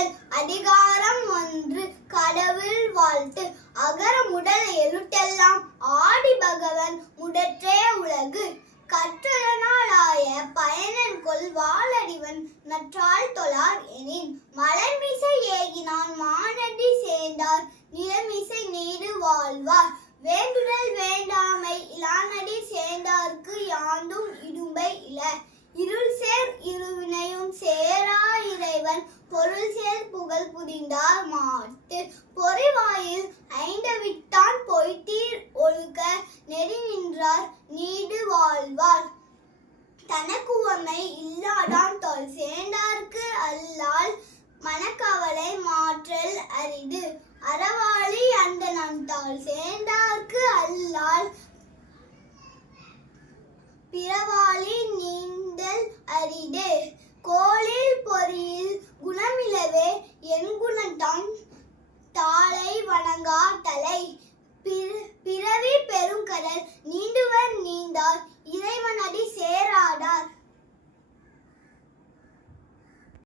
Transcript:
முதல் அதிகாரம் 1 கடவுள் வாழ்த்து. அகர முதல எழுத்தெல்லாம் ஆதி பகவன் முதற்றே உலகு. கற்றதனாலாய பயனன்கொள் வாளறிவன் நற்றால் தொழார் எனின். மலர்மிசை ஏகினான் மானடி சேர்ந்தார் நிலமிசை நீடு வாழ்வார். வேண்டுதல் வேண்டாமை இலானடி சேர்ந்தார்க்கு யாண்டும் இடும்பை இல.